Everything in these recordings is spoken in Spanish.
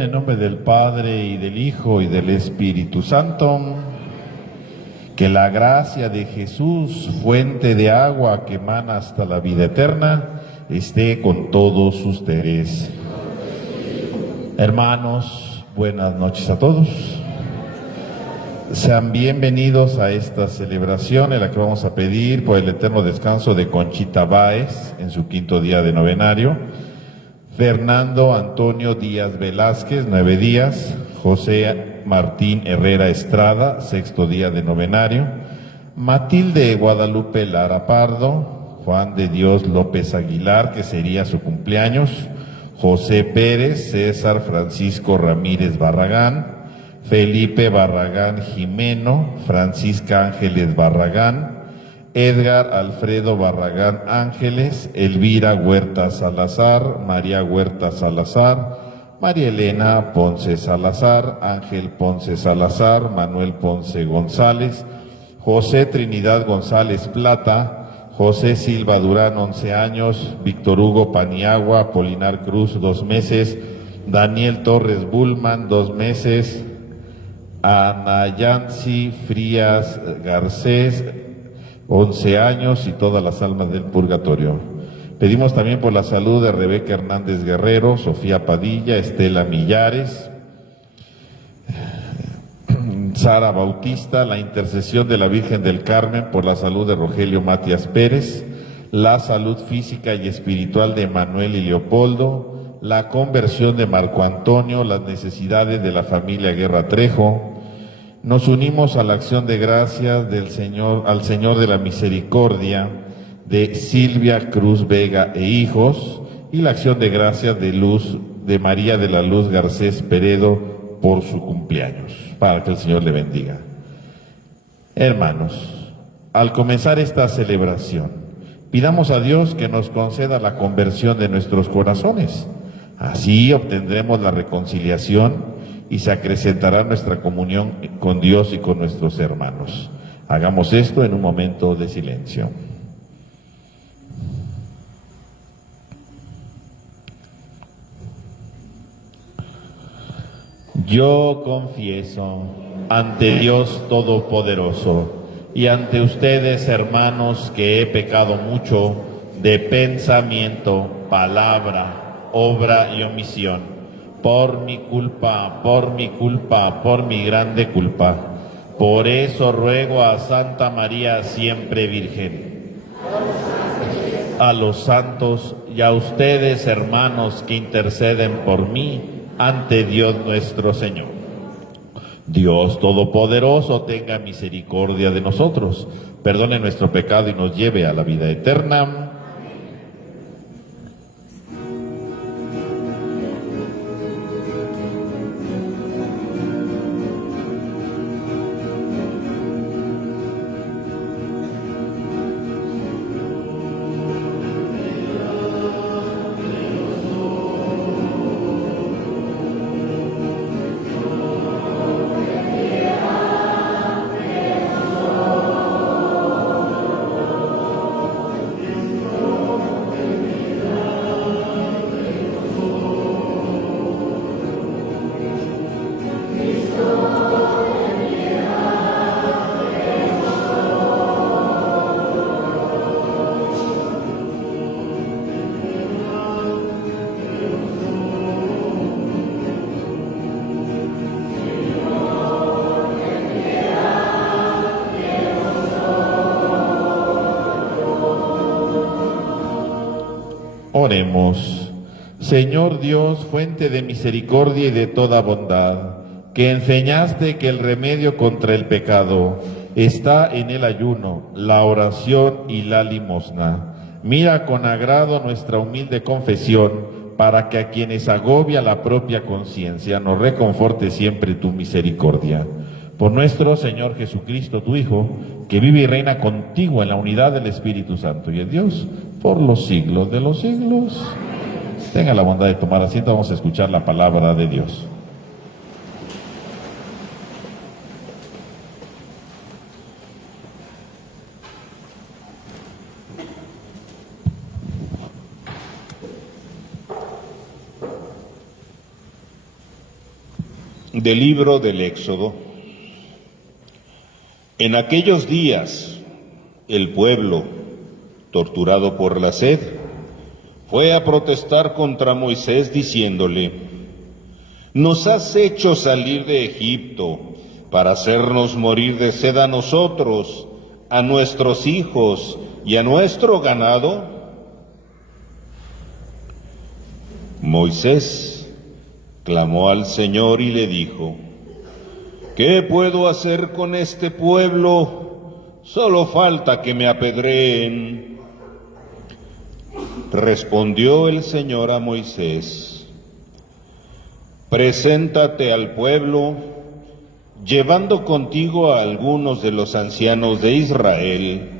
En el nombre del Padre, y del Hijo, y del Espíritu Santo. Que la gracia de Jesús, fuente de agua que emana hasta la vida eterna, esté con todos ustedes. Hermanos, buenas noches a todos. Sean bienvenidos a esta celebración en la que vamos a pedir por el eterno descanso de Conchita Báez en su 5º día de novenario, Fernando Antonio Díaz Velázquez, 9 días, José Martín Herrera Estrada, 6º día de novenario, Matilde Guadalupe Lara Pardo, Juan de Dios López Aguilar, que sería su cumpleaños, José Pérez, César Francisco Ramírez Barragán, Felipe Barragán Jimeno, Francisca Ángeles Barragán, Edgar Alfredo Barragán Ángeles, Elvira Huerta Salazar, María Huerta Salazar, María Elena Ponce Salazar, Ángel Ponce Salazar, Manuel Ponce González, José Trinidad González Plata, José Silva Durán, 11 años, Víctor Hugo Paniagua, Polinar Cruz, 2 meses, Daniel Torres Bullman, 2 meses, Ana Yancy Frías Garcés, 11 años, y todas las almas del purgatorio. Pedimos también por la salud de Rebeca Hernández Guerrero, Sofía Padilla, Estela Millares, Sara Bautista, la intercesión de la Virgen del Carmen por la salud de Rogelio Matías Pérez, la salud física y espiritual de Manuel y Leopoldo, la conversión de Marco Antonio, las necesidades de la familia Guerra Trejo. Nos unimos a la acción de gracias al Señor de la Misericordia de Silvia Cruz Vega e hijos, y la acción de gracias de María de la Luz Garcés Peredo por su cumpleaños, para que el Señor le bendiga. Hermanos, al comenzar esta celebración, pidamos a Dios que nos conceda la conversión de nuestros corazones. Así obtendremos la reconciliación y se acrecentará nuestra comunión con Dios y con nuestros hermanos. Hagamos esto en un momento de silencio. Yo confieso ante Dios Todopoderoso y ante ustedes, hermanos, que he pecado mucho de pensamiento, palabra, obra y omisión. Por mi culpa, por mi grande culpa. Por eso ruego a Santa María siempre Virgen, a los santos y a ustedes, hermanos, que interceden por mí ante Dios nuestro Señor. Dios Todopoderoso tenga misericordia de nosotros, perdone nuestro pecado y nos lleve a la vida eterna. Oremos. Señor Dios, fuente de misericordia y de toda bondad, que enseñaste que el remedio contra el pecado está en el ayuno, la oración y la limosna. Mira con agrado nuestra humilde confesión, para que a quienes agobia la propia conciencia nos reconforte siempre tu misericordia. Por nuestro Señor Jesucristo, tu Hijo, que vive y reina contigo en la unidad del Espíritu Santo y en Dios, por los siglos de los siglos. Tenga la bondad de tomar asiento, vamos a escuchar la palabra de Dios. Del libro del Éxodo. En aquellos días, el pueblo, torturado por la sed, fue a protestar contra Moisés diciéndole: «Nos has hecho salir de Egipto para hacernos morir de sed a nosotros, a nuestros hijos y a nuestro ganado». Moisés clamó al Señor y le dijo: «¿Qué puedo hacer con este pueblo? Solo falta que me apedreen». Respondió el Señor a Moisés: «Preséntate al pueblo, llevando contigo a algunos de los ancianos de Israel.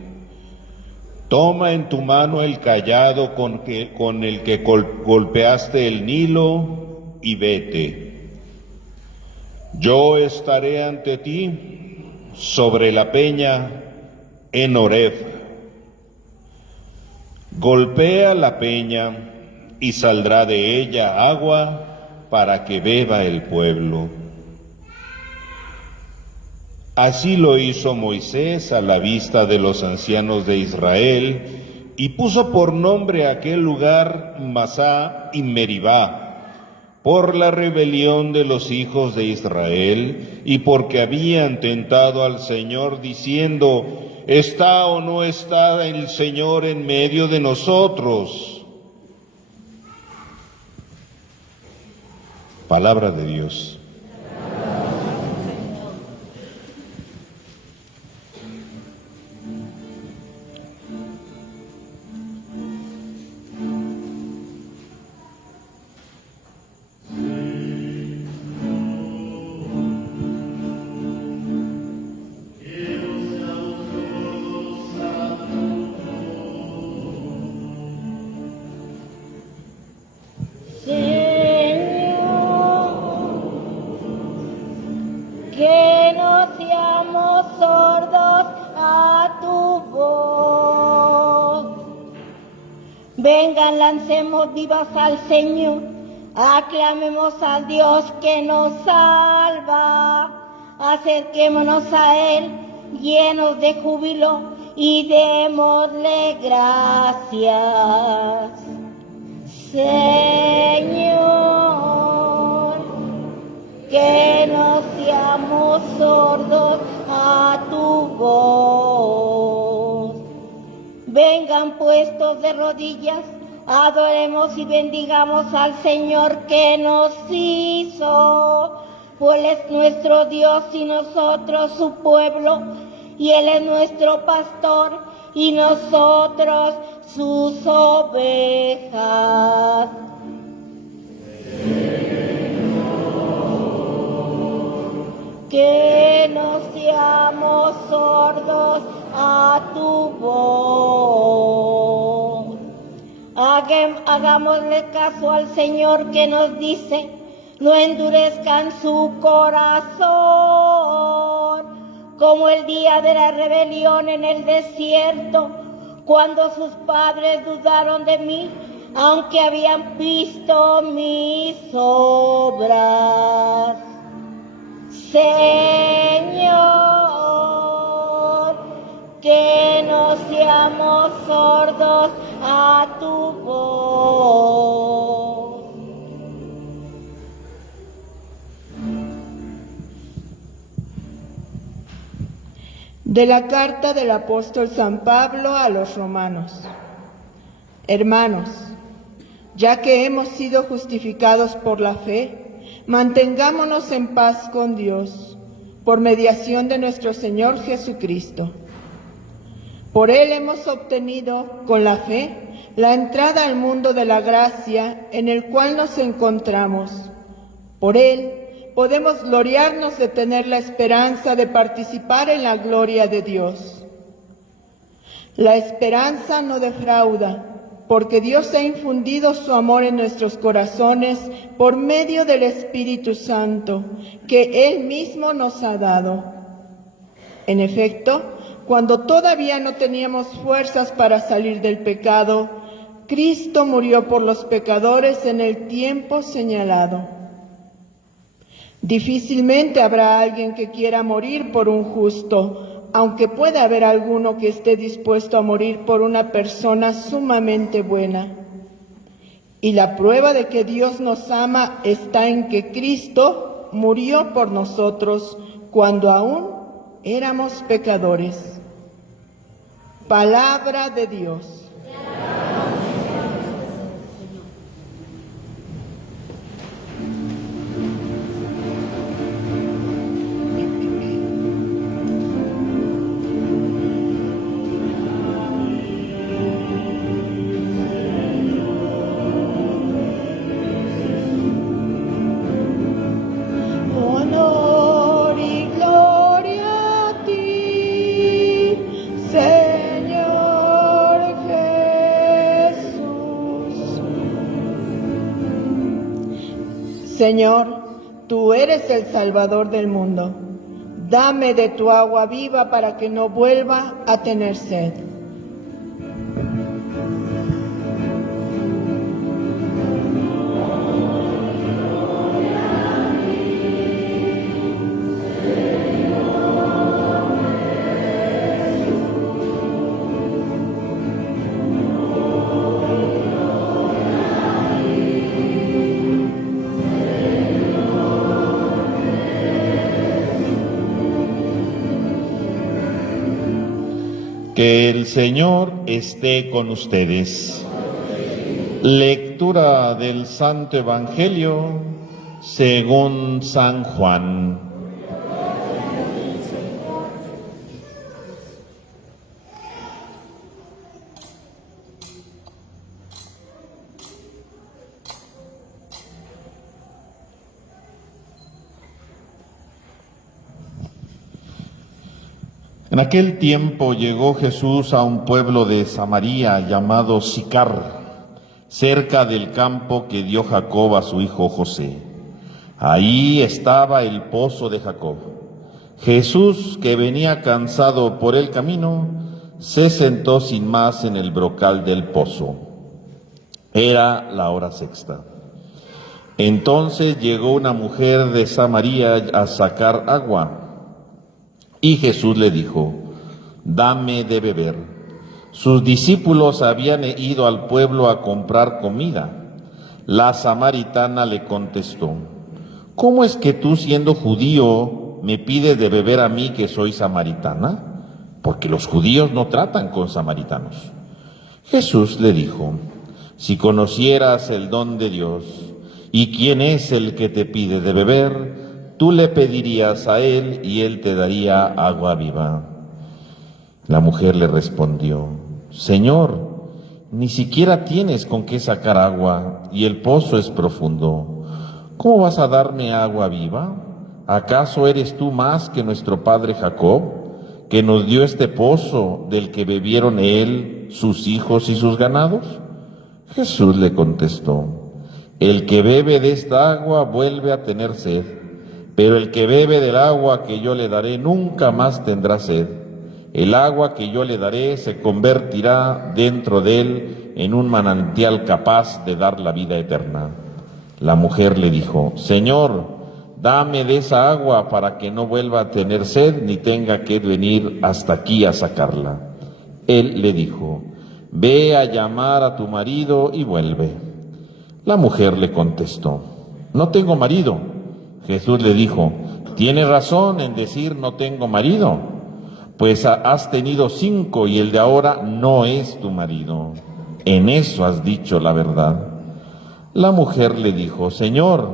Toma en tu mano el cayado con el que golpeaste el Nilo y vete. Yo estaré ante ti sobre la peña en Horeb. Golpea la peña y saldrá de ella agua para que beba el pueblo». Así lo hizo Moisés a la vista de los ancianos de Israel y puso por nombre a aquel lugar Masá y Meribá, por la rebelión de los hijos de Israel y porque habían tentado al Señor diciendo: ¿está o no está el Señor en medio de nosotros? Palabra de Dios. Que no seamos sordos a tu voz. Vengan, lancemos vivas al Señor, aclamemos a Dios que nos salva. Acerquémonos a Él llenos de júbilo y démosle gracias. Señor, que no seamos sordos a tu voz. Vengan puestos de rodillas, adoremos y bendigamos al Señor que nos hizo, pues Él es nuestro Dios y nosotros su pueblo, y Él es nuestro pastor y nosotros sus ovejas. Que no seamos sordos a tu voz. Hagámosle caso al Señor que nos dice: no endurezcan su corazón, como el día de la rebelión en el desierto, cuando sus padres dudaron de mí, aunque habían visto mis obras. Señor, que no seamos sordos a tu voz. De la carta del apóstol San Pablo a los romanos. Hermanos, ya que hemos sido justificados por la fe, mantengámonos en paz con Dios, por mediación de nuestro Señor Jesucristo. Por Él hemos obtenido, con la fe, la entrada al mundo de la gracia en el cual nos encontramos. Por Él podemos gloriarnos de tener la esperanza de participar en la gloria de Dios. La esperanza no defrauda, porque Dios ha infundido su amor en nuestros corazones por medio del Espíritu Santo, que Él mismo nos ha dado. En efecto, cuando todavía no teníamos fuerzas para salir del pecado, Cristo murió por los pecadores en el tiempo señalado. Difícilmente habrá alguien que quiera morir por un justo, aunque pueda haber alguno que esté dispuesto a morir por una persona sumamente buena. Y la prueba de que Dios nos ama está en que Cristo murió por nosotros cuando aún éramos pecadores. Palabra de Dios. Honor y gloria a ti, Señor Jesús. Señor, tú eres el Salvador del mundo. Dame de tu agua viva para que no vuelva a tener sed. Que el Señor esté con ustedes. Lectura del Santo Evangelio según San Juan. En aquel tiempo llegó Jesús a un pueblo de Samaria llamado Sicar, cerca del campo que dio Jacob a su hijo José. Ahí estaba el pozo de Jacob. Jesús, que venía cansado por el camino, se sentó sin más en el brocal del pozo. Era la hora sexta. Entonces llegó una mujer de Samaria a sacar agua. Y Jesús le dijo: dame de beber. Sus discípulos habían ido al pueblo a comprar comida. La samaritana le contestó: ¿cómo es que tú, siendo judío, me pides de beber a mí, que soy samaritana? Porque los judíos no tratan con samaritanos. Jesús le dijo: si conocieras el don de Dios y quién es el que te pide de beber, tú le pedirías a él y él te daría agua viva. La mujer le respondió: Señor, ni siquiera tienes con qué sacar agua y el pozo es profundo. ¿Cómo vas a darme agua viva? ¿Acaso eres tú más que nuestro padre Jacob, que nos dio este pozo del que bebieron él, sus hijos y sus ganados? Jesús le contestó: el que bebe de esta agua vuelve a tener sed. Pero el que bebe del agua que yo le daré nunca más tendrá sed. El agua que yo le daré se convertirá dentro de él en un manantial capaz de dar la vida eterna. La mujer le dijo: Señor, dame de esa agua para que no vuelva a tener sed ni tenga que venir hasta aquí a sacarla. Él le dijo: ve a llamar a tu marido y vuelve. La mujer le contestó: no tengo marido. Jesús le dijo: tienes razón en decir no tengo marido, pues has tenido 5 y el de ahora no es tu marido. En eso has dicho la verdad. La mujer le dijo: Señor,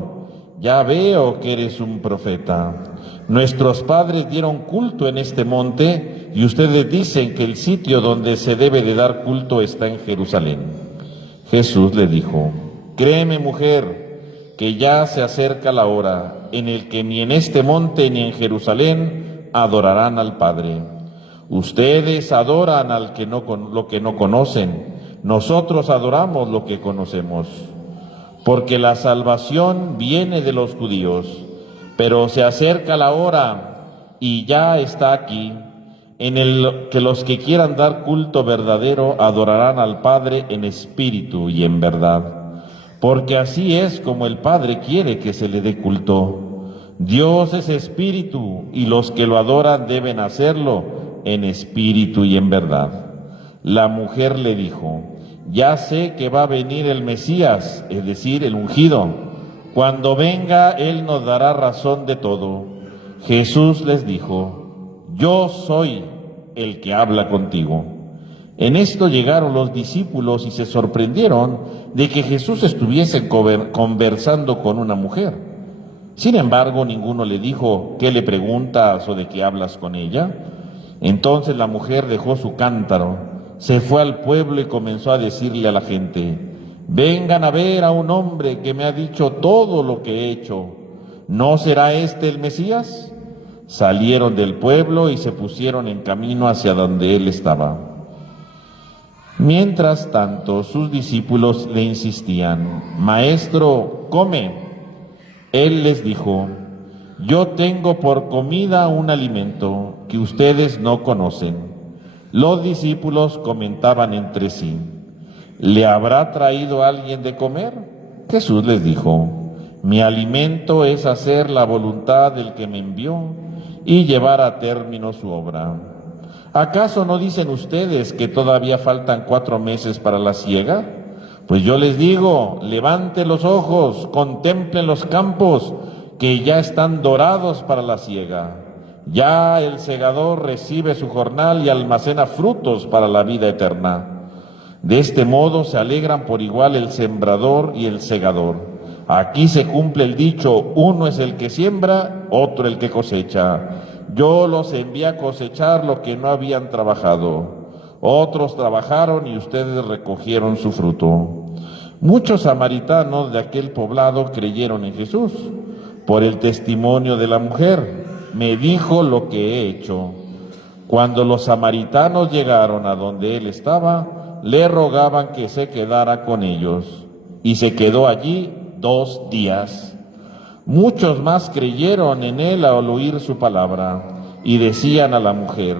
ya veo que eres un profeta. Nuestros padres dieron culto en este monte y ustedes dicen que el sitio donde se debe de dar culto está en Jerusalén. Jesús le dijo: créeme, mujer, que ya se acerca la hora en el que ni en este monte ni en Jerusalén adorarán al Padre. Ustedes adoran lo que no conocen, nosotros adoramos lo que conocemos, porque la salvación viene de los judíos, pero se acerca la hora y ya está aquí, en el que los que quieran dar culto verdadero adorarán al Padre en espíritu y en verdad. Porque así es como el Padre quiere que se le dé culto. Dios es espíritu y los que lo adoran deben hacerlo en espíritu y en verdad. La mujer le dijo: ya sé que va a venir el Mesías, es decir, el ungido. Cuando venga, Él nos dará razón de todo. Jesús les dijo: yo soy el que habla contigo. En esto llegaron los discípulos y se sorprendieron de que Jesús estuviese conversando con una mujer. Sin embargo, ninguno le dijo: ¿qué le preguntas o de qué hablas con ella? Entonces la mujer dejó su cántaro, se fue al pueblo y comenzó a decirle a la gente: vengan a ver a un hombre que me ha dicho todo lo que he hecho. ¿No será este el Mesías? Salieron del pueblo y se pusieron en camino hacia donde él estaba. Mientras tanto, sus discípulos le insistían: Maestro, come. Él les dijo: yo tengo por comida un alimento que ustedes no conocen. Los discípulos comentaban entre sí: ¿le habrá traído alguien de comer? Jesús les dijo: mi alimento es hacer la voluntad del que me envió y llevar a término su obra. ¿Acaso no dicen ustedes que todavía faltan 4 meses para la siega? Pues yo les digo: levanten los ojos, contemplen los campos, que ya están dorados para la siega. Ya el segador recibe su jornal y almacena frutos para la vida eterna. De este modo se alegran por igual el sembrador y el segador. Aquí se cumple el dicho: uno es el que siembra, otro el que cosecha. Yo los envié a cosechar lo que no habían trabajado. Otros trabajaron y ustedes recogieron su fruto. Muchos samaritanos de aquel poblado creyeron en Jesús por el testimonio de la mujer. Me dijo lo que he hecho. Cuando los samaritanos llegaron a donde él estaba, le rogaban que se quedara con ellos, y se quedó allí 2 días. Muchos más creyeron en él al oír su palabra, y decían a la mujer: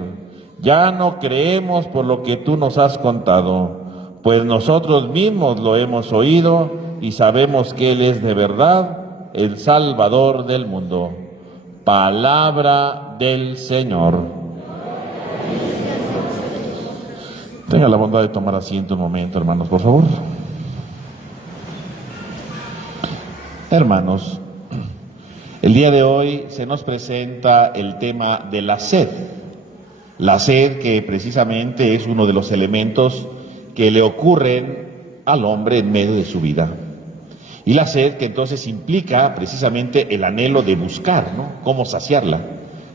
ya no creemos por lo que tú nos has contado, pues nosotros mismos lo hemos oído y sabemos que Él es de verdad el Salvador del mundo. Palabra del Señor. Tenga la bondad de tomar asiento un momento, hermanos, por favor. Hermanos, el día de hoy se nos presenta el tema de la sed. La sed, que precisamente es uno de los elementos que le ocurren al hombre en medio de su vida. Y la sed que entonces implica precisamente el anhelo de buscar, ¿no? Cómo saciarla,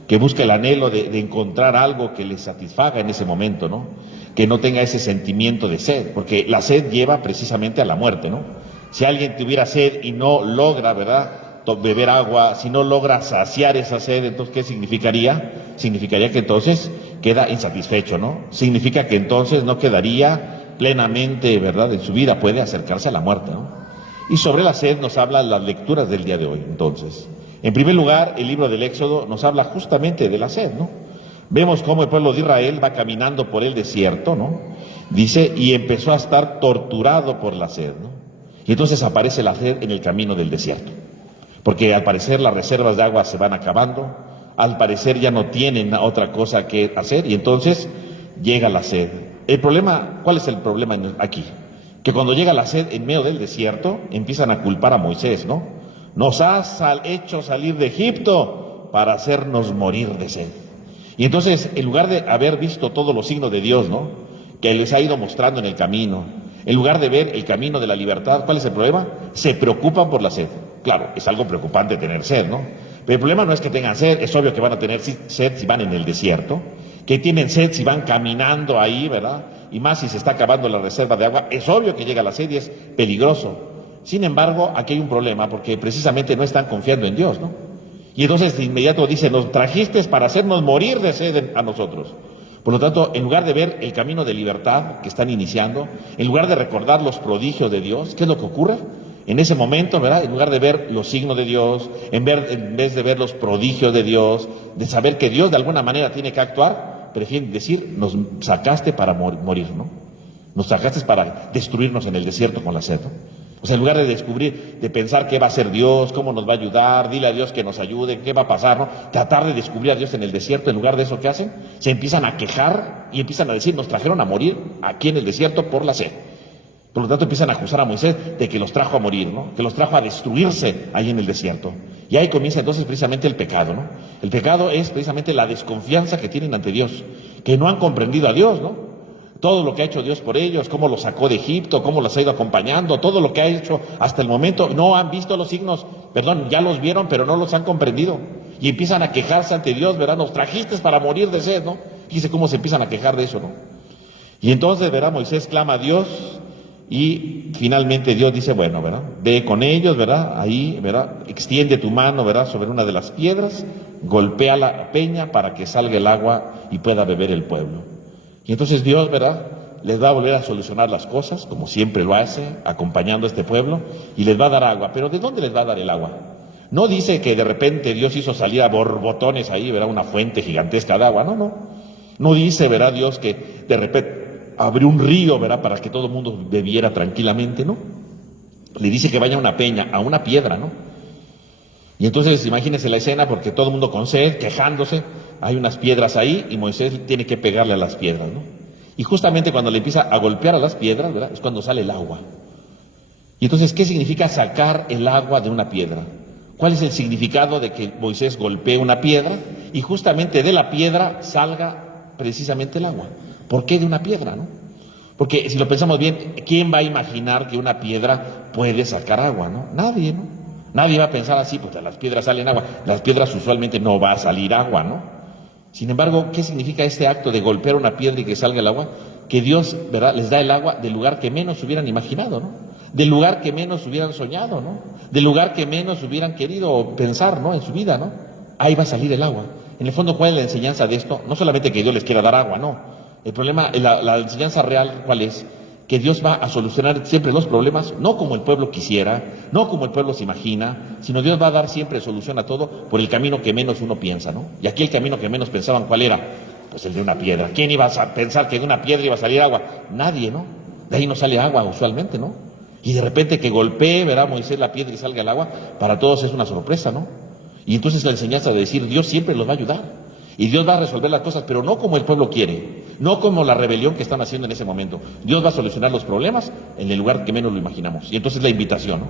que busca el anhelo de encontrar algo que le satisfaga en ese momento, ¿no? Que no tenga ese sentimiento de sed, porque la sed lleva precisamente a la muerte, ¿no? Si alguien tuviera sed y no logra, ¿verdad?, beber agua, si no logra saciar esa sed, entonces ¿qué significaría? Significaría que entonces queda insatisfecho, ¿no? Significa que entonces no quedaría plenamente, ¿verdad?, en su vida, puede acercarse a la muerte, ¿no? Y sobre la sed nos hablan las lecturas del día de hoy. Entonces, en primer lugar, el libro del Éxodo nos habla justamente de la sed, ¿no? Vemos cómo el pueblo de Israel va caminando por el desierto, ¿no? Dice, y empezó a estar torturado por la sed, ¿no? Y entonces aparece la sed en el camino del desierto, porque al parecer las reservas de agua se van acabando, al parecer ya no tienen otra cosa que hacer, y entonces llega la sed. El problema, ¿cuál es el problema aquí? Que cuando llega la sed en medio del desierto, empiezan a culpar a Moisés, ¿no? Nos has hecho salir de Egipto para hacernos morir de sed. Y entonces, en lugar de haber visto todos los signos de Dios, ¿no?, que les ha ido mostrando en el camino, en lugar de ver el camino de la libertad, ¿cuál es el problema? Se preocupan por la sed. Claro, es algo preocupante tener sed, ¿no? Pero el problema no es que tengan sed, es obvio que van a tener sed si van en el desierto, que tienen sed si van caminando ahí, ¿verdad? Y más si se está acabando la reserva de agua, es obvio que llega la sed y es peligroso. Sin embargo, aquí hay un problema, porque precisamente no están confiando en Dios, ¿no? Y entonces de inmediato dice, nos trajiste para hacernos morir de sed a nosotros. Por lo tanto, en lugar de ver el camino de libertad que están iniciando, en lugar de recordar los prodigios de Dios, ¿qué es lo que ocurre? En ese momento, ¿verdad?, en lugar de ver los signos de Dios, en vez de ver los prodigios de Dios, de saber que Dios de alguna manera tiene que actuar, prefieren decir, nos sacaste para morir, ¿no? Nos sacaste para destruirnos en el desierto con la sed, ¿no? O sea, en lugar de descubrir, de pensar qué va a hacer Dios, cómo nos va a ayudar, dile a Dios que nos ayude, qué va a pasar, ¿no? Tratar de descubrir a Dios en el desierto, en lugar de eso, ¿qué hacen? Se empiezan a quejar y empiezan a decir, nos trajeron a morir aquí en el desierto por la sed. Por lo tanto, empiezan a acusar a Moisés de que los trajo a morir, ¿no? Que los trajo a destruirse ahí en el desierto. Y ahí comienza entonces precisamente el pecado, ¿no? El pecado es precisamente la desconfianza que tienen ante Dios, que no han comprendido a Dios, ¿no? Todo lo que ha hecho Dios por ellos, cómo los sacó de Egipto, cómo los ha ido acompañando, todo lo que ha hecho hasta el momento, no han visto los signos, ya los vieron, pero no los han comprendido. Y empiezan a quejarse ante Dios, ¿verdad? Nos trajiste para morir de sed, ¿no? Fíjese cómo se empiezan a quejar de eso, ¿no? Y entonces, ¿verdad? Moisés clama a Dios y finalmente Dios dice, bueno, ¿verdad? Ve con ellos, ¿verdad? Ahí, ¿verdad? Extiende tu mano, ¿verdad? Sobre una de las piedras, golpea la peña para que salga el agua y pueda beber el pueblo. Y entonces Dios, ¿verdad?, les va a volver a solucionar las cosas, como siempre lo hace, acompañando a este pueblo, y les va a dar agua. Pero ¿de dónde les va a dar el agua? No dice que de repente Dios hizo salir a borbotones ahí, ¿verdad?, una fuente gigantesca de agua. No. No dice, ¿verdad?, Dios que de repente abrió un río, ¿verdad?, para que todo el mundo bebiera tranquilamente, ¿no? Le dice que vaya a una peña, a una piedra, ¿no? Y entonces imagínense la escena, porque todo el mundo con sed, quejándose, hay unas piedras ahí y Moisés tiene que pegarle a las piedras, ¿no? Y justamente cuando le empieza a golpear a las piedras, ¿verdad?, es cuando sale el agua. Y entonces, ¿qué significa sacar el agua de una piedra? ¿Cuál es el significado de que Moisés golpee una piedra y justamente de la piedra salga precisamente el agua? ¿Por qué de una piedra, no? Porque si lo pensamos bien, ¿quién va a imaginar que una piedra puede sacar agua, no? Nadie, ¿no? Nadie va a pensar así, pues de las piedras salen agua. Las piedras usualmente no va a salir agua, ¿no? Sin embargo, ¿qué significa este acto de golpear una piedra y que salga el agua? Que Dios, ¿verdad?, les da el agua del lugar que menos hubieran imaginado, ¿no? Del lugar que menos hubieran soñado, ¿no? Del lugar que menos hubieran querido pensar, ¿no?, en su vida, ¿no? Ahí va a salir el agua. En el fondo, ¿cuál es la enseñanza de esto? No solamente que Dios les quiera dar agua, no. El problema, la enseñanza real, ¿cuál es? Que Dios va a solucionar siempre los problemas, no como el pueblo quisiera, no como el pueblo se imagina, sino Dios va a dar siempre solución a todo por el camino que menos uno piensa, ¿no? Y aquí el camino que menos pensaban, ¿cuál era? Pues el de una piedra. ¿Quién iba a pensar que de una piedra iba a salir agua? Nadie, ¿no? De ahí no sale agua usualmente, ¿no? Y de repente que golpee, verá Moisés la piedra y salga el agua, para todos es una sorpresa, ¿no? Y entonces la enseñanza de decir, Dios siempre los va a ayudar. Y Dios va a resolver las cosas, pero no como el pueblo quiere, no como la rebelión que están haciendo en ese momento. Dios va a solucionar los problemas en el lugar que menos lo imaginamos. Y entonces la invitación, ¿no?,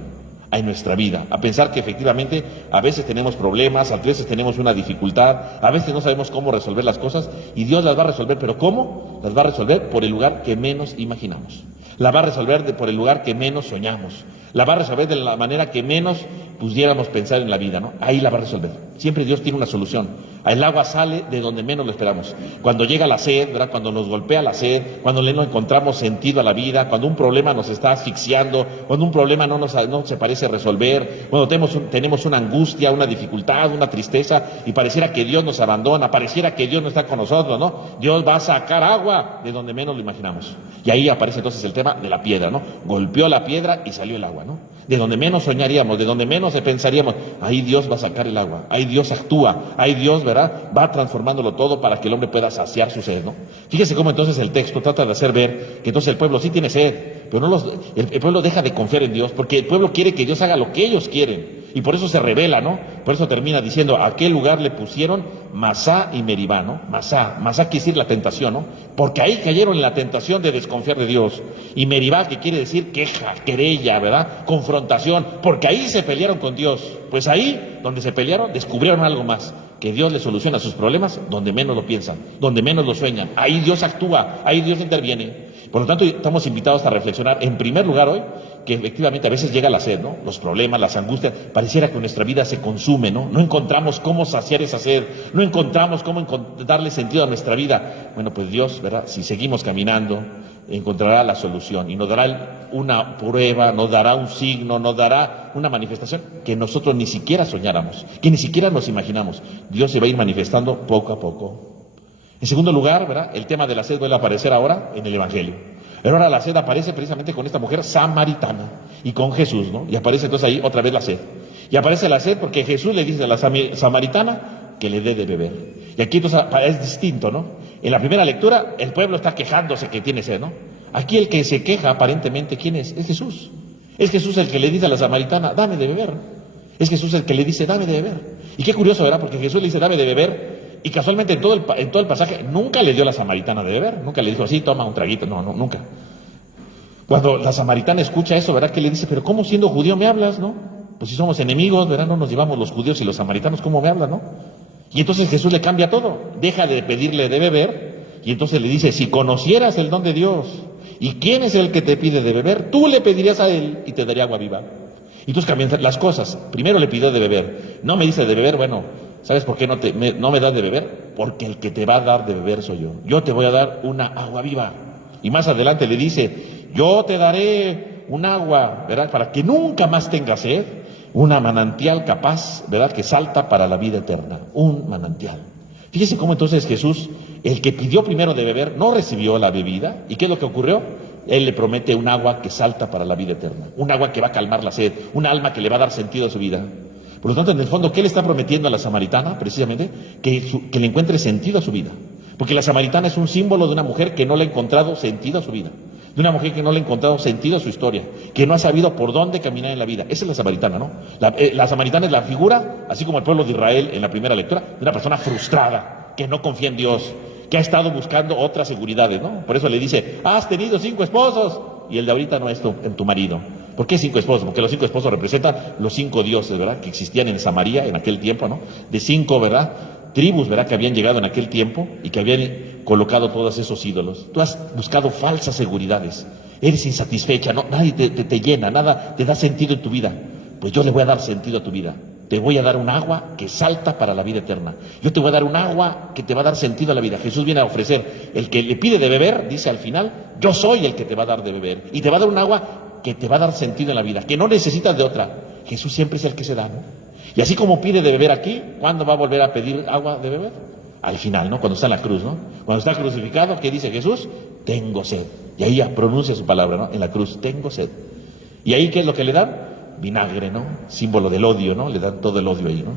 en nuestra vida, a pensar que efectivamente a veces tenemos problemas, a veces tenemos una dificultad, a veces no sabemos cómo resolver las cosas, y Dios las va a resolver, pero ¿cómo? Las va a resolver por el lugar que menos imaginamos. La va a resolver por el lugar que menos soñamos. La va a resolver de la manera que menos pudiéramos pensar en la vida, ¿no? Ahí la va a resolver. Siempre Dios tiene una solución. El agua sale de donde menos lo esperamos. Cuando llega la sed, ¿verdad?, cuando nos golpea la sed, cuando no encontramos sentido a la vida, cuando un problema nos está asfixiando, cuando un problema no se parece resolver, cuando tenemos una angustia, una dificultad, una tristeza, y pareciera que Dios nos abandona, pareciera que Dios no está con nosotros, ¿no? Dios va a sacar agua de donde menos lo imaginamos. Y ahí aparece entonces el tema de la piedra, ¿no? Golpeó la piedra y salió el agua, ¿no? De donde menos soñaríamos, de donde menos pensaríamos, ahí Dios va a sacar el agua, ahí Dios actúa, ahí Dios, ¿verdad?, va transformándolo todo para que el hombre pueda saciar su sed, ¿no? Fíjese cómo entonces el texto trata de hacer ver que entonces el pueblo sí tiene sed, pero el pueblo deja de confiar en Dios, porque el pueblo quiere que Dios haga lo que ellos quieren, y por eso se revela, ¿no? Por eso termina diciendo, a qué lugar le pusieron Masá y Meribá, ¿no? Masá quiere decir la tentación, ¿no? Porque ahí cayeron en la tentación de desconfiar de Dios, y Meribá, que quiere decir queja, querella, ¿verdad?, confrontación, porque ahí se pelearon con Dios. Pues ahí, donde se pelearon, descubrieron algo más, que Dios les soluciona sus problemas donde menos lo piensan, donde menos lo sueñan. Ahí Dios actúa, ahí Dios interviene. Por lo tanto, estamos invitados a reflexionar, en primer lugar hoy, que efectivamente a veces llega la sed, ¿no?, los problemas, las angustias, pareciera que nuestra vida se consume, ¿no? No encontramos cómo saciar esa sed, no encontramos cómo darle sentido a nuestra vida. Bueno, pues Dios, ¿verdad?, si seguimos caminando, encontrará la solución y nos dará una prueba, nos dará un signo, nos dará una manifestación que nosotros ni siquiera soñáramos, que ni siquiera nos imaginamos. Dios se va a ir manifestando poco a poco. En segundo lugar, ¿verdad?, el tema de la sed vuelve a aparecer ahora en el Evangelio. Pero ahora la sed aparece precisamente con esta mujer samaritana y con Jesús, ¿no? Y aparece entonces ahí otra vez la sed. Y aparece la sed porque Jesús le dice a la samaritana que le dé de beber. Y aquí entonces es distinto, ¿no? En la primera lectura el pueblo está quejándose que tiene sed, ¿no? Aquí el que se queja aparentemente, ¿quién es? Es Jesús. Es Jesús el que le dice a la samaritana, dame de beber. Es Jesús el que le dice, dame de beber. Y qué curioso, ¿verdad? Porque Jesús le dice, dame de beber, y casualmente en todo el pasaje nunca le dio a la samaritana de beber, nunca le dijo, sí, toma un traguito, no, nunca. Cuando la samaritana escucha eso, ¿verdad? Que le dice, pero ¿cómo siendo judío me hablas, no? Pues si somos enemigos, ¿verdad? No nos llevamos los judíos y los samaritanos, ¿cómo me hablan, no? Y entonces Jesús le cambia todo, deja de pedirle de beber, y entonces le dice, si conocieras el don de Dios, ¿y quién es el que te pide de beber? Tú le pedirías a él y te daría agua viva. Y entonces cambian las cosas. Primero le pidió de beber. No me dice de beber, bueno, ¿sabes por qué no me das de beber? Porque el que te va a dar de beber soy yo. Yo te voy a dar una agua viva. Y más adelante le dice, yo te daré un agua, ¿verdad? Para que nunca más tengas sed. Una manantial capaz, ¿verdad? Que salta para la vida eterna. Un manantial. Fíjese cómo entonces Jesús, el que pidió primero de beber, no recibió la bebida. ¿Y qué es lo que ocurrió? Él le promete un agua que salta para la vida eterna, un agua que va a calmar la sed, un alma que le va a dar sentido a su vida. Por lo tanto, en el fondo, ¿qué le está prometiendo a la samaritana? Precisamente, que le encuentre sentido a su vida. Porque la samaritana es un símbolo de una mujer que no le ha encontrado sentido a su vida, de una mujer que no le ha encontrado sentido a su historia, que no ha sabido por dónde caminar en la vida. Esa es la samaritana, ¿no? La samaritana es la figura, así como el pueblo de Israel en la primera lectura, de una persona frustrada, que no confía en Dios, que ha estado buscando otras seguridades, ¿no? Por eso le dice, has tenido 5 esposos y el de ahorita no es tu marido. ¿Por qué 5 esposos? Porque los 5 esposos representan los 5 dioses, ¿verdad? Que existían en Samaria en aquel tiempo, ¿no? De 5, ¿verdad? Tribus, ¿verdad? Que habían llegado en aquel tiempo y que habían colocado todos esos ídolos. Tú has buscado falsas seguridades, eres insatisfecha, ¿no? Nadie te llena, nada te da sentido en tu vida. Pues yo le voy a dar sentido a tu vida. Te voy a dar un agua que salta para la vida eterna. Yo te voy a dar un agua que te va a dar sentido a la vida. Jesús viene a ofrecer, el que le pide de beber, dice al final, yo soy el que te va a dar de beber. Y te va a dar un agua que te va a dar sentido en la vida, que no necesitas de otra. Jesús siempre es el que se da, ¿no? Y así como pide de beber aquí, ¿cuándo va a volver a pedir agua de beber? Al final, ¿no? Cuando está en la cruz, ¿no? Cuando está crucificado, ¿qué dice Jesús? Tengo sed. Y ahí ya pronuncia su palabra, ¿no? En la cruz, tengo sed. Y ahí, ¿qué es lo que le dan? Vinagre, ¿no? Símbolo del odio, ¿no? Le dan todo el odio ahí, ¿no?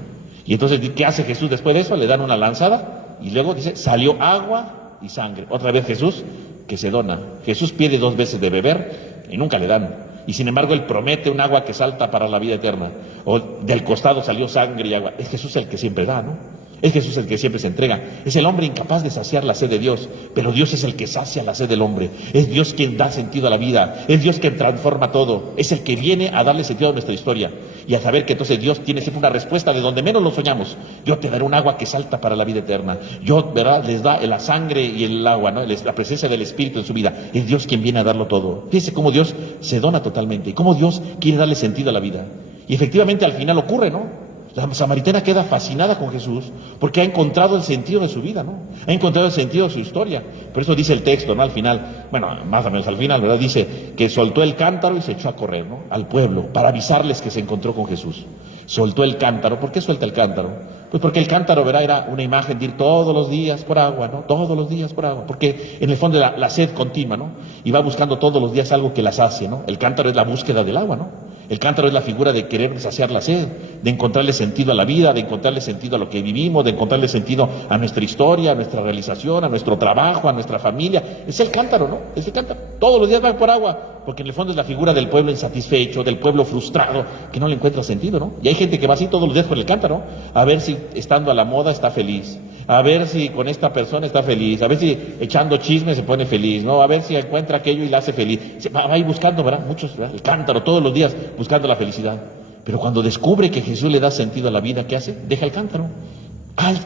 Y entonces, ¿qué hace Jesús después de eso? Le dan una lanzada y luego dice, salió agua y sangre. Otra vez Jesús, que se dona. Jesús pide 2 veces de beber y nunca le dan. Y sin embargo, Él promete un agua que salta para la vida eterna. O del costado salió sangre y agua. Es Jesús el que siempre da, ¿no? Es Jesús el que siempre se entrega. Es el hombre incapaz de saciar la sed de Dios, pero Dios es el que sacia la sed del hombre. Es Dios quien da sentido a la vida. Es Dios quien transforma todo. Es el que viene a darle sentido a nuestra historia y a saber que entonces Dios tiene siempre una respuesta de donde menos lo soñamos. Yo te daré un agua que salta para la vida eterna. Yo, ¿verdad? Les da la sangre y el agua, ¿no? La presencia del Espíritu en su vida. Es Dios quien viene a darlo todo. Fíjese cómo Dios se dona totalmente y cómo Dios quiere darle sentido a la vida. Y efectivamente al final ocurre, ¿no? La samaritana queda fascinada con Jesús porque ha encontrado el sentido de su vida, ¿no? Ha encontrado el sentido de su historia. Por eso dice el texto, ¿no? Al final, bueno, más o menos al final, ¿verdad? Dice que soltó el cántaro y se echó a correr, ¿no? Al pueblo, para avisarles que se encontró con Jesús. Soltó el cántaro. ¿Por qué suelta el cántaro? Pues porque el cántaro, ¿verdad? Era una imagen de ir todos los días por agua, ¿no? Todos los días por agua. Porque en el fondo la sed continua, ¿no? Y va buscando todos los días algo que la sacie, ¿no? El cántaro es la búsqueda del agua, ¿no? El cántaro es la figura de querer saciar la sed, de encontrarle sentido a la vida, de encontrarle sentido a lo que vivimos, de encontrarle sentido a nuestra historia, a nuestra realización, a nuestro trabajo, a nuestra familia. Es el cántaro, ¿no? Es el cántaro. Todos los días van por agua, porque en el fondo es la figura del pueblo insatisfecho, del pueblo frustrado, que no le encuentra sentido, ¿no? Y hay gente que va así todos los días por el cántaro, a ver si estando a la moda está feliz, a ver si con esta persona está feliz, a ver si echando chisme se pone feliz, ¿no? A ver si encuentra aquello y la hace feliz. Va ahí buscando, ¿verdad? Muchos, ¿verdad? El cántaro todos los días buscando la felicidad. Pero cuando descubre que Jesús le da sentido a la vida, ¿qué hace? Deja el cántaro.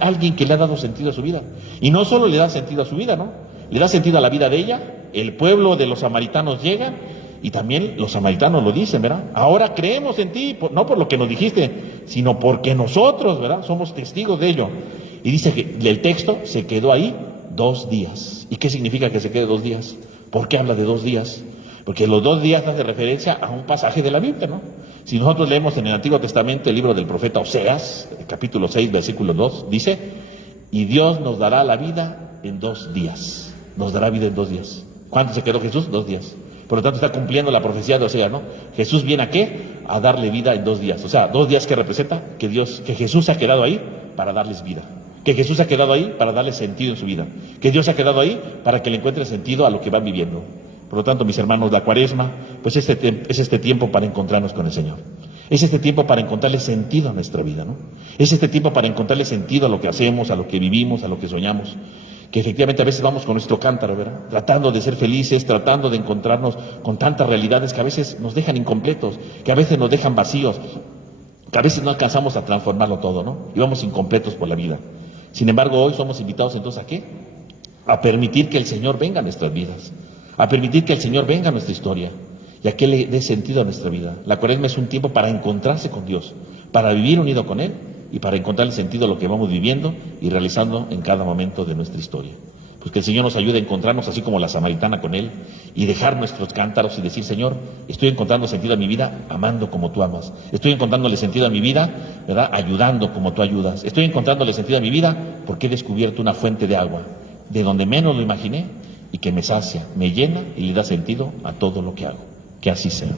Alguien que le ha dado sentido a su vida. Y no solo le da sentido a su vida, ¿no? Le da sentido a la vida de ella. El pueblo de los samaritanos llega y también los samaritanos lo dicen, ¿verdad? Ahora creemos en ti, no por lo que nos dijiste, sino porque nosotros, ¿verdad? Somos testigos de ello. Y dice que el texto se quedó ahí 2 días. ¿Y qué significa que se quede 2 días? ¿Por qué habla de 2 días? Porque los 2 días hace referencia a un pasaje de la Biblia, ¿no? Si nosotros leemos en el Antiguo Testamento el libro del profeta Oseas, capítulo 6, versículo 2, dice, y Dios nos dará la vida en 2 días. Nos dará vida en 2 días. ¿Cuánto se quedó Jesús? 2 días. Por lo tanto está cumpliendo la profecía de Oseas, ¿no? Jesús viene ¿a qué? A darle vida en 2 días. O sea, 2 días que representa que Jesús se ha quedado ahí para darles vida. Que Jesús se ha quedado ahí para darle sentido en su vida. Que Dios se ha quedado ahí para que le encuentre sentido a lo que van viviendo. Por lo tanto, mis hermanos, la Cuaresma, pues es este tiempo para encontrarnos con el Señor. Es este tiempo para encontrarle sentido a nuestra vida, ¿no? Es este tiempo para encontrarle sentido a lo que hacemos, a lo que vivimos, a lo que soñamos. Que efectivamente a veces vamos con nuestro cántaro, ¿verdad? Tratando de ser felices, tratando de encontrarnos con tantas realidades que a veces nos dejan incompletos, que a veces nos dejan vacíos, que a veces no alcanzamos a transformarlo todo, ¿no? Y vamos incompletos por la vida. Sin embargo, hoy somos invitados entonces ¿a qué? A permitir que el Señor venga a nuestras vidas, a permitir que el Señor venga a nuestra historia y a que le dé sentido a nuestra vida. La Cuaresma es un tiempo para encontrarse con Dios, para vivir unido con Él y para encontrar el sentido a lo que vamos viviendo y realizando en cada momento de nuestra historia. Pues que el Señor nos ayude a encontrarnos así como la samaritana con Él y dejar nuestros cántaros y decir, Señor, estoy encontrando sentido a mi vida amando como tú amas. Estoy encontrándole sentido a mi vida, ¿verdad? Ayudando como tú ayudas. Estoy encontrándole sentido a mi vida porque he descubierto una fuente de agua de donde menos lo imaginé y que me sacia, me llena y le da sentido a todo lo que hago. Que así sea.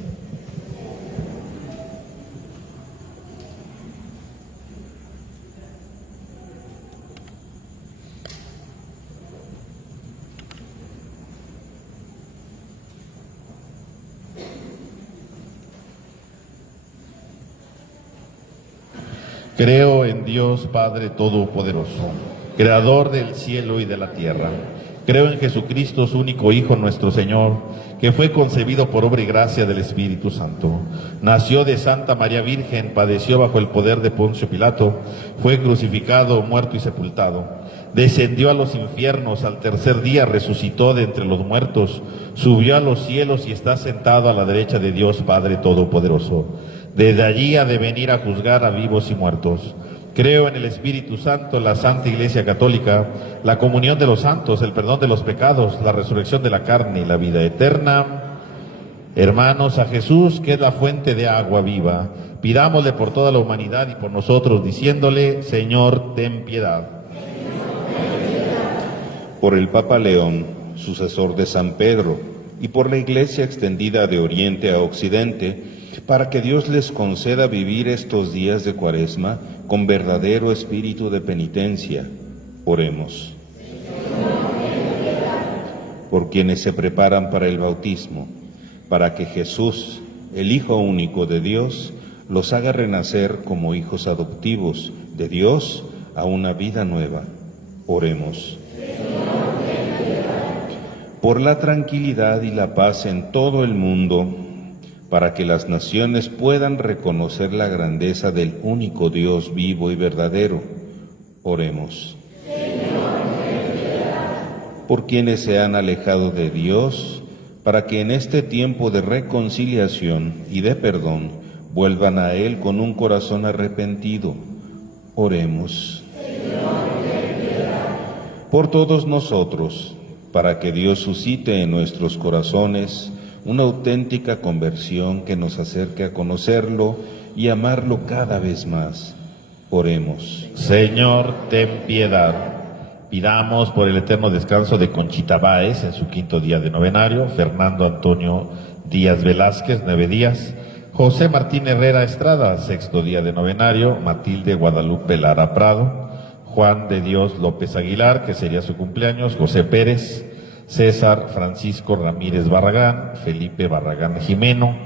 Creo en Dios Padre Todopoderoso, Creador del cielo y de la tierra. Creo en Jesucristo, su único Hijo, nuestro Señor, que fue concebido por obra y gracia del Espíritu Santo. Nació de Santa María Virgen, padeció bajo el poder de Poncio Pilato, fue crucificado, muerto y sepultado. Descendió a los infiernos, al tercer día resucitó de entre los muertos, subió a los cielos y está sentado a la derecha de Dios Padre Todopoderoso. Desde allí ha de venir a juzgar a vivos y muertos. Creo en el Espíritu Santo, la Santa Iglesia Católica, la comunión de los santos, el perdón de los pecados, la resurrección de la carne y la vida eterna. Hermanos, a Jesús, que es la fuente de agua viva, pidámosle por toda la humanidad y por nosotros, diciéndole, Señor, ten piedad. Por el Papa León, sucesor de San Pedro, y por la Iglesia extendida de Oriente a Occidente, para que Dios les conceda vivir estos días de Cuaresma con verdadero espíritu de penitencia. Oremos. Por quienes se preparan para el bautismo, para que Jesús, el Hijo único de Dios, los haga renacer como hijos adoptivos de Dios a una vida nueva. Oremos. Por la tranquilidad y la paz en todo el mundo, para que las naciones puedan reconocer la grandeza del único Dios vivo y verdadero. Oremos. Por quienes se han alejado de Dios, para que en este tiempo de reconciliación y de perdón vuelvan a Él con un corazón arrepentido. Oremos. Por todos nosotros, para que Dios suscite en nuestros corazones una auténtica conversión que nos acerque a conocerlo y amarlo cada vez más. Oremos. Señor, ten piedad. Pidamos por el eterno descanso de Conchita Báez en su 5º día de novenario, Fernando Antonio Díaz Velázquez, 9 días, José Martín Herrera Estrada, 6º día de novenario, Matilde Guadalupe Lara Prado, Juan de Dios López Aguilar, que sería su cumpleaños, José Pérez, César Francisco Ramírez Barragán, Felipe Barragán Jimeno,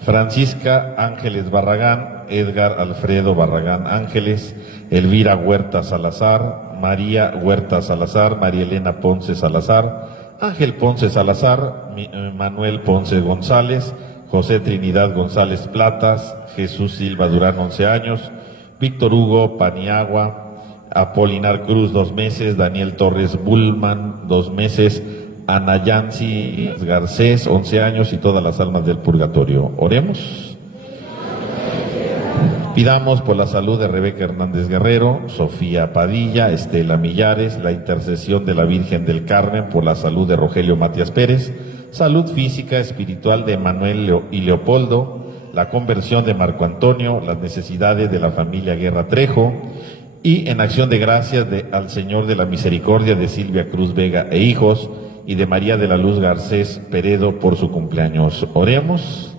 Francisca Ángeles Barragán, Edgar Alfredo Barragán Ángeles, Elvira Huerta Salazar, María Huerta Salazar, María Elena Ponce Salazar, Ángel Ponce Salazar, Manuel Ponce González, José Trinidad González Platas, Jesús Silva Durán, 11 años, Víctor Hugo Paniagua, Apolinar Cruz, 2 meses, Daniel Torres Bullman, 2 meses, Ana Yancy Garcés, 11 años, y todas las almas del purgatorio. Oremos. Pidamos por la salud de Rebeca Hernández Guerrero, Sofía Padilla, Estela Millares, la intercesión de la Virgen del Carmen por la salud de Rogelio Matías Pérez, salud física, espiritual de Manuel y Leopoldo, la conversión de Marco Antonio, las necesidades de la familia Guerra Trejo, y en acción de gracias al Señor de la Misericordia de Silvia Cruz Vega e hijos, y de María de la Luz Garcés Peredo por su cumpleaños. Oremos.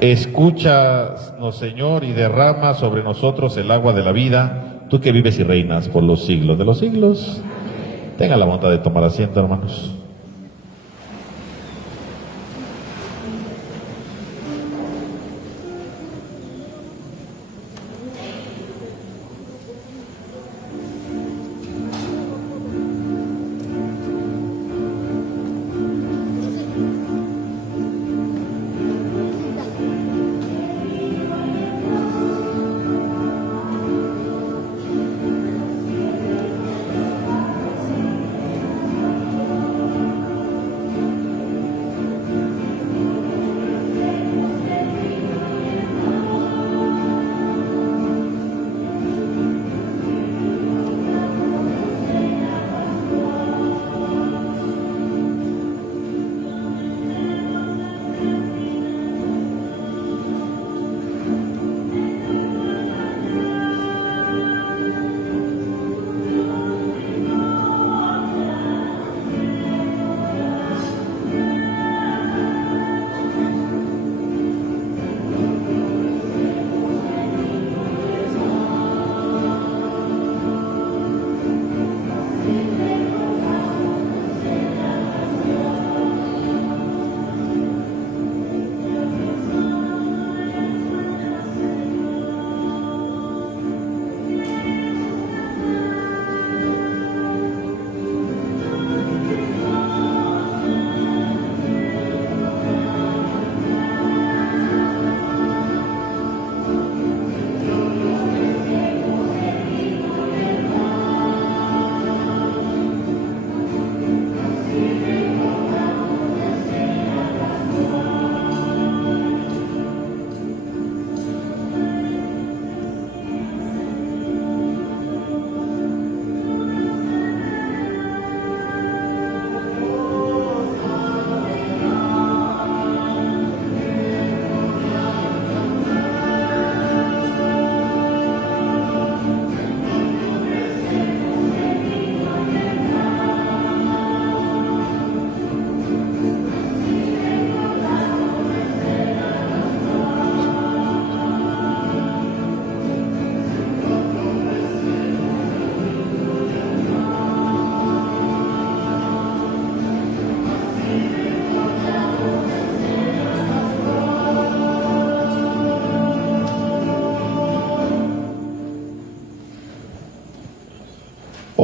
Escúchanos, Señor, y derrama sobre nosotros el agua de la vida, tú que vives y reinas por los siglos de los siglos. Tenga la bondad de tomar asiento, hermanos.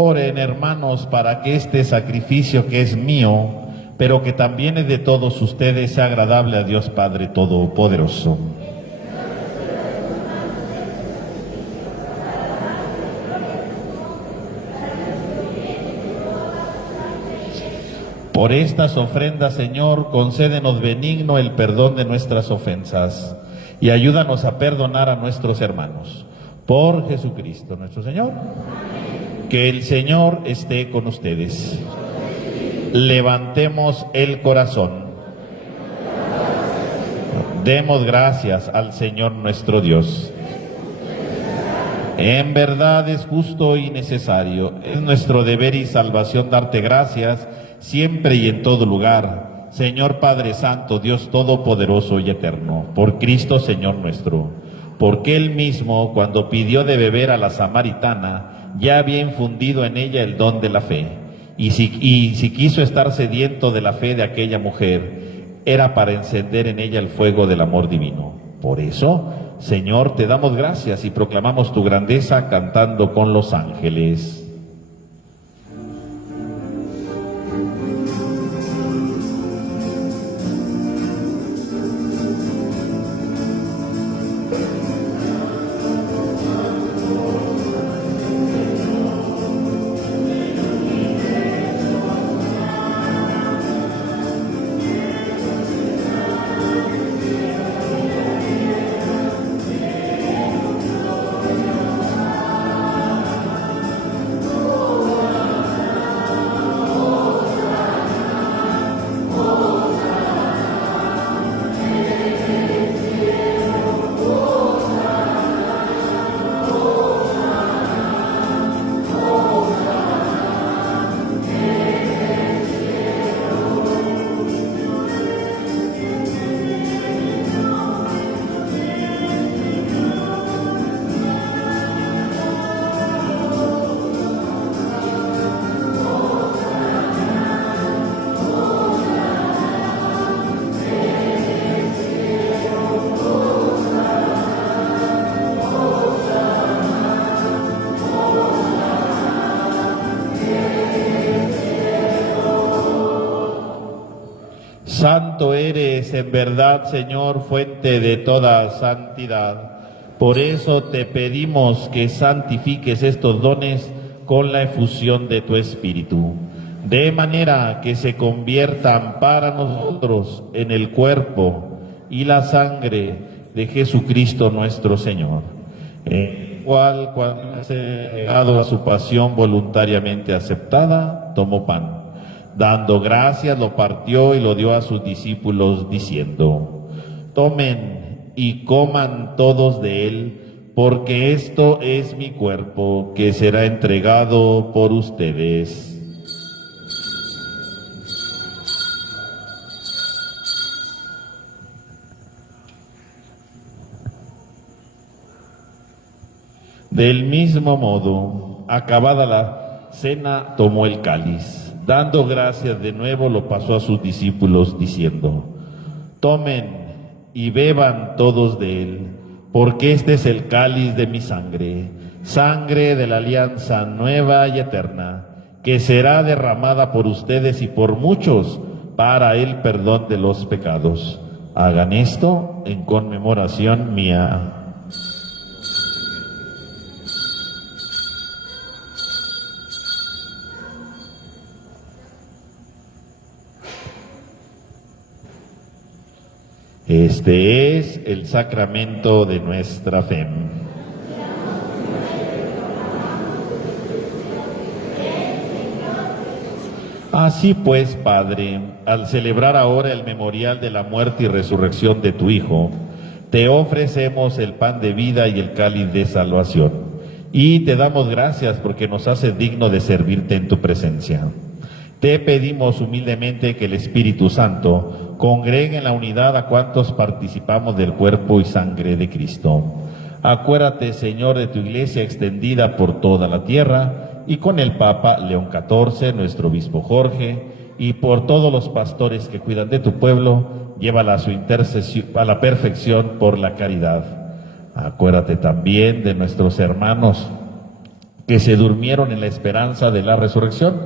Oren, hermanos, para que este sacrificio que es mío, pero que también es de todos ustedes, sea agradable a Dios Padre Todopoderoso. Por estas ofrendas, Señor, concédenos benigno el perdón de nuestras ofensas y ayúdanos a perdonar a nuestros hermanos. Por Jesucristo nuestro Señor. Amén. Que el Señor esté con ustedes. Levantemos el corazón. Demos gracias al Señor nuestro Dios. En verdad es justo y necesario, es nuestro deber y salvación darte gracias siempre y en todo lugar, Señor Padre Santo, Dios Todopoderoso y Eterno, por Cristo Señor nuestro, porque Él mismo, cuando pidió de beber a la samaritana, ya había infundido en ella el don de la fe, y si quiso estar sediento de la fe de aquella mujer, era para encender en ella el fuego del amor divino. Por eso, Señor, te damos gracias y proclamamos tu grandeza cantando con los ángeles. Santo eres en verdad, Señor, fuente de toda santidad. Por eso te pedimos que santifiques estos dones con la efusión de tu Espíritu, de manera que se conviertan para nosotros en el cuerpo y la sangre de Jesucristo nuestro Señor, el cual, cuando se ha llegado a su pasión voluntariamente aceptada, tomó pan. Dando gracias, lo partió y lo dio a sus discípulos, diciendo: tomen y coman todos de él, porque esto es mi cuerpo, que será entregado por ustedes. Del mismo modo, acabada la cena, tomó el cáliz. Dando gracias de nuevo, lo pasó a sus discípulos, diciendo: tomen y beban todos de él, porque este es el cáliz de mi sangre, sangre de la alianza nueva y eterna, que será derramada por ustedes y por muchos para el perdón de los pecados. Hagan esto en conmemoración mía. Este es el sacramento de nuestra fe. Así pues, Padre, al celebrar ahora el memorial de la muerte y resurrección de tu Hijo, te ofrecemos el pan de vida y el cáliz de salvación, y te damos gracias porque nos haces digno de servirte en tu presencia. Te pedimos humildemente que el Espíritu Santo congregue en la unidad a cuantos participamos del cuerpo y sangre de Cristo. Acuérdate, Señor, de tu iglesia extendida por toda la tierra, y con el Papa León XIV, nuestro obispo Jorge, y por todos los pastores que cuidan de tu pueblo, llévala a su intercesión, a la perfección por la caridad. Acuérdate también de nuestros hermanos que se durmieron en la esperanza de la resurrección,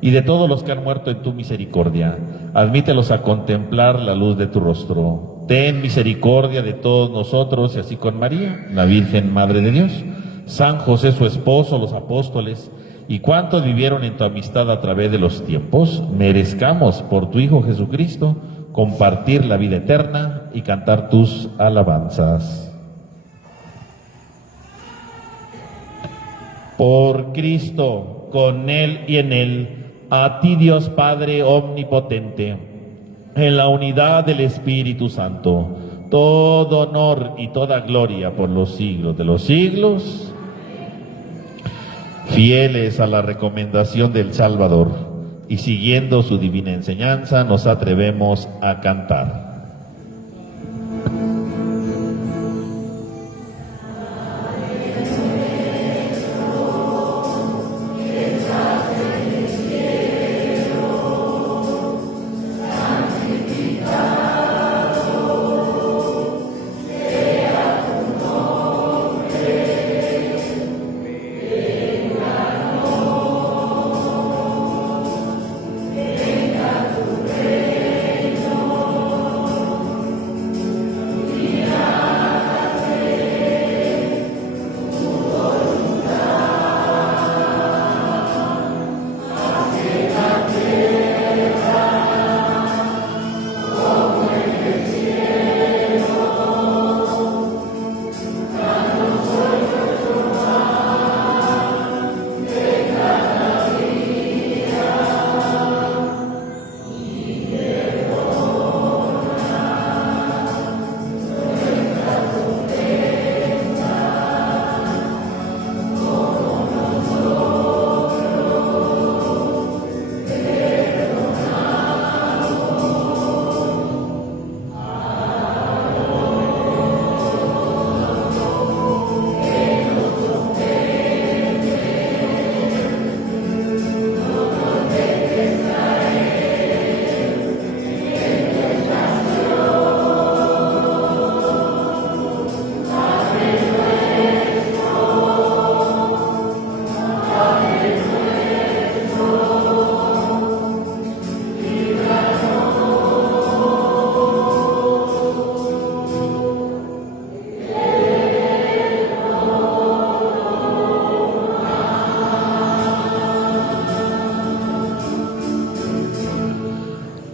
y de todos los que han muerto en tu misericordia. Admítelos a contemplar la luz de tu rostro. Ten misericordia de todos nosotros, y así con María, la Virgen Madre de Dios, San José su esposo, los apóstoles, y cuantos vivieron en tu amistad a través de los tiempos, merezcamos por tu Hijo Jesucristo compartir la vida eterna y cantar tus alabanzas. Por Cristo, con Él y en Él, a ti Dios Padre omnipotente, en la unidad del Espíritu Santo, todo honor y toda gloria por los siglos de los siglos. Fieles a la recomendación del Salvador y siguiendo su divina enseñanza, nos atrevemos a cantar.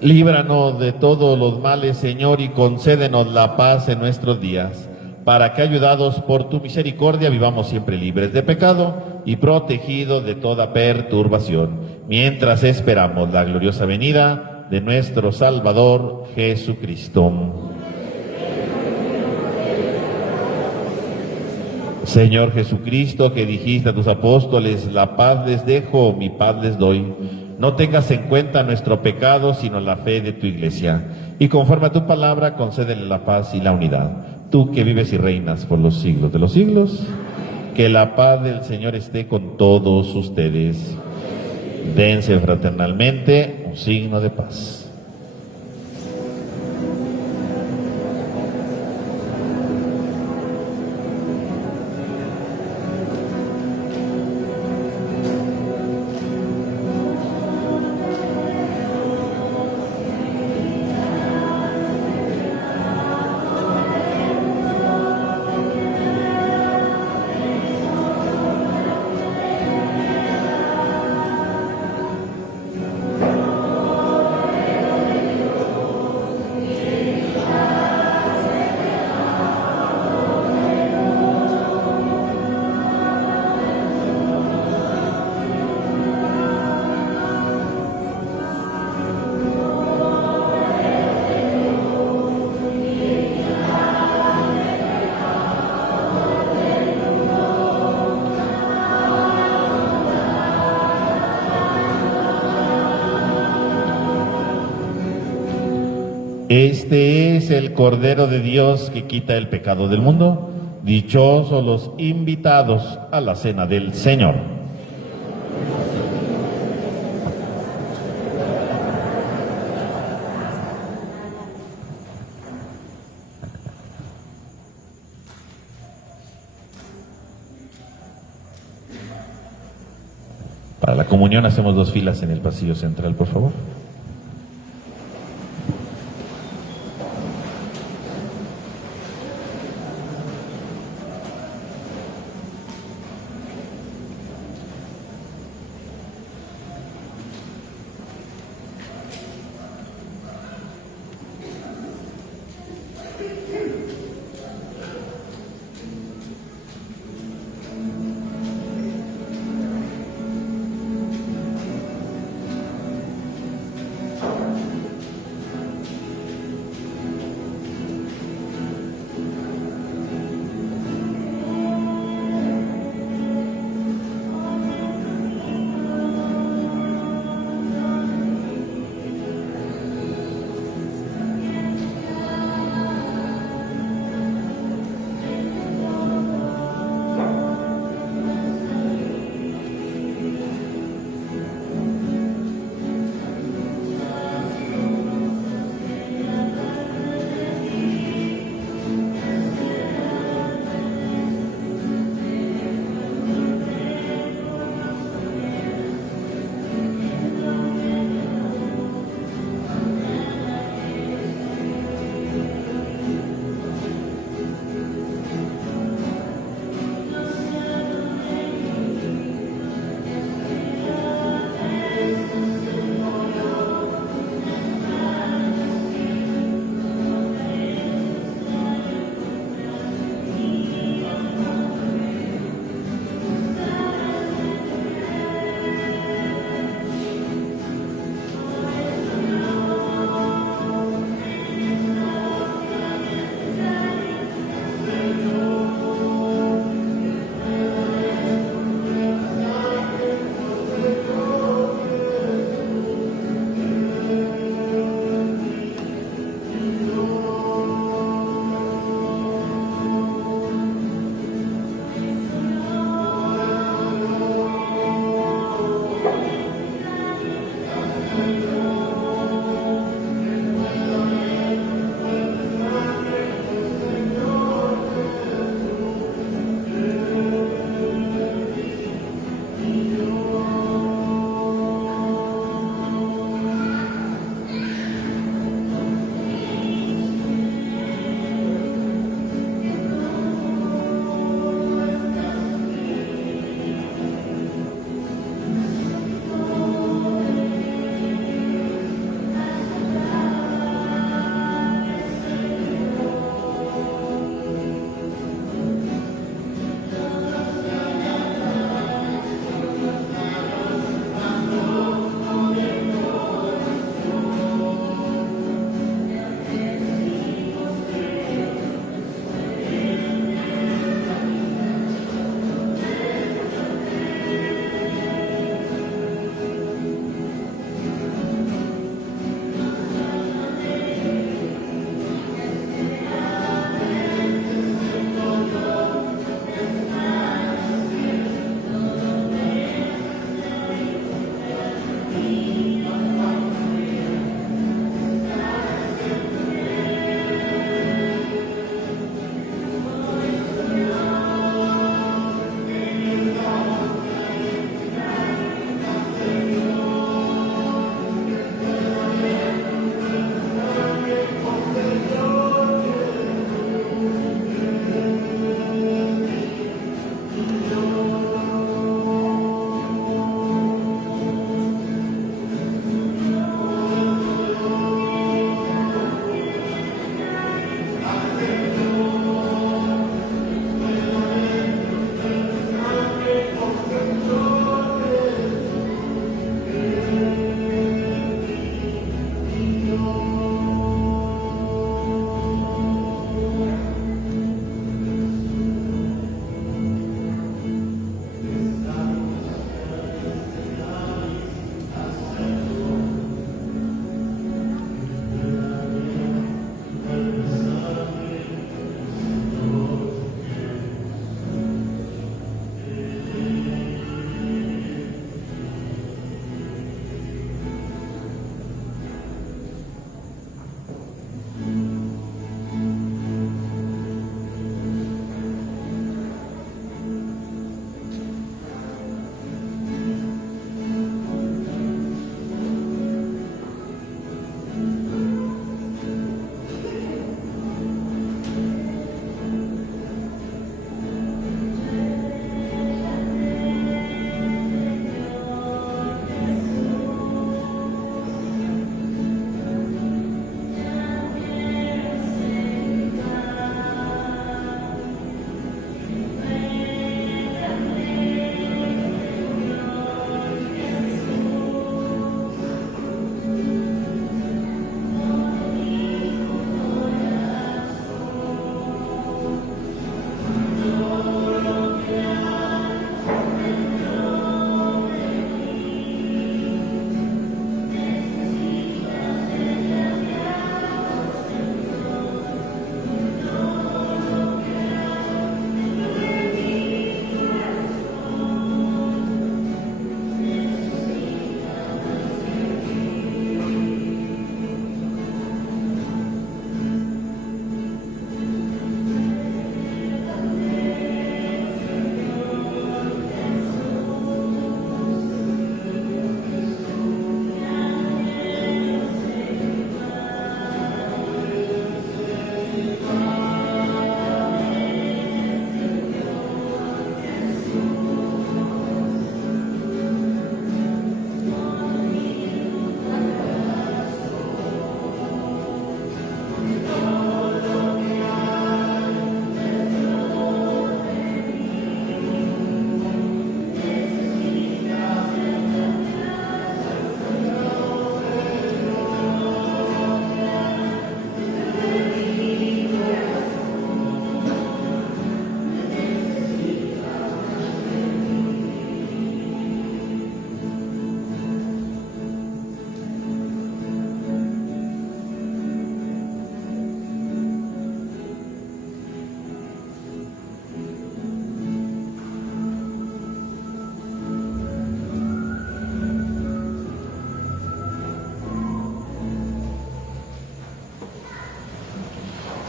Líbranos de todos los males, Señor, y concédenos la paz en nuestros días, para que, ayudados por tu misericordia, vivamos siempre libres de pecado y protegidos de toda perturbación, mientras esperamos la gloriosa venida de nuestro Salvador Jesucristo. Señor Jesucristo, que dijiste a tus apóstoles, la paz les dejo, mi paz les doy. No tengas en cuenta nuestro pecado, sino la fe de tu Iglesia. Y conforme a tu palabra, concédele la paz y la unidad. Tú que vives y reinas por los siglos de los siglos, que la paz del Señor esté con todos ustedes. Dense fraternalmente un signo de paz. Este es el Cordero de Dios que quita el pecado del mundo. Dichosos los invitados a la cena del Señor. Para la comunión hacemos 2 filas en el pasillo central, por favor.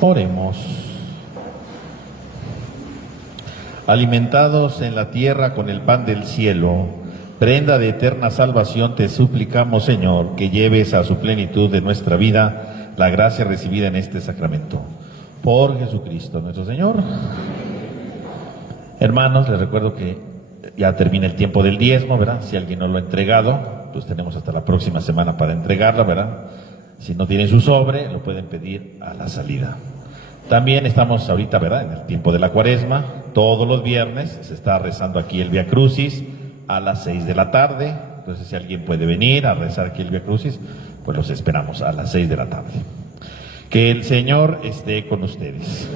Oremos. Alimentados en la tierra con el pan del cielo, prenda de eterna salvación, te suplicamos, Señor, que lleves a su plenitud de nuestra vida la gracia recibida en este sacramento. Por Jesucristo nuestro Señor. Hermanos, les recuerdo que ya termina el tiempo del diezmo, ¿verdad? Si alguien no lo ha entregado, pues tenemos hasta la próxima semana para entregarla, ¿verdad? Si no tienen su sobre, lo pueden pedir a la salida. También estamos ahorita, ¿verdad?, en el tiempo de la Cuaresma. Todos los viernes se está rezando aquí el Vía Crucis a las 6 de la tarde. Entonces, si alguien puede venir a rezar aquí el Vía Crucis, pues los esperamos a las 6 de la tarde. Que el Señor esté con ustedes.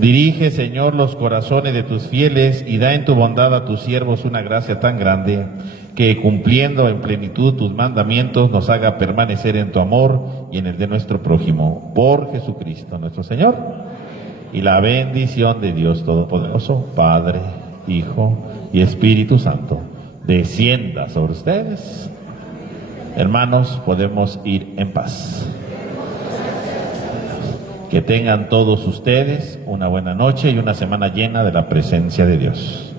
Dirige, Señor, los corazones de tus fieles y da en tu bondad a tus siervos una gracia tan grande que, cumpliendo en plenitud tus mandamientos, nos haga permanecer en tu amor y en el de nuestro prójimo. Por Jesucristo nuestro Señor. Y la bendición de Dios Todopoderoso, Padre, Hijo y Espíritu Santo, descienda sobre ustedes. Hermanos, podemos ir en paz. Que tengan todos ustedes una buena noche y una semana llena de la presencia de Dios.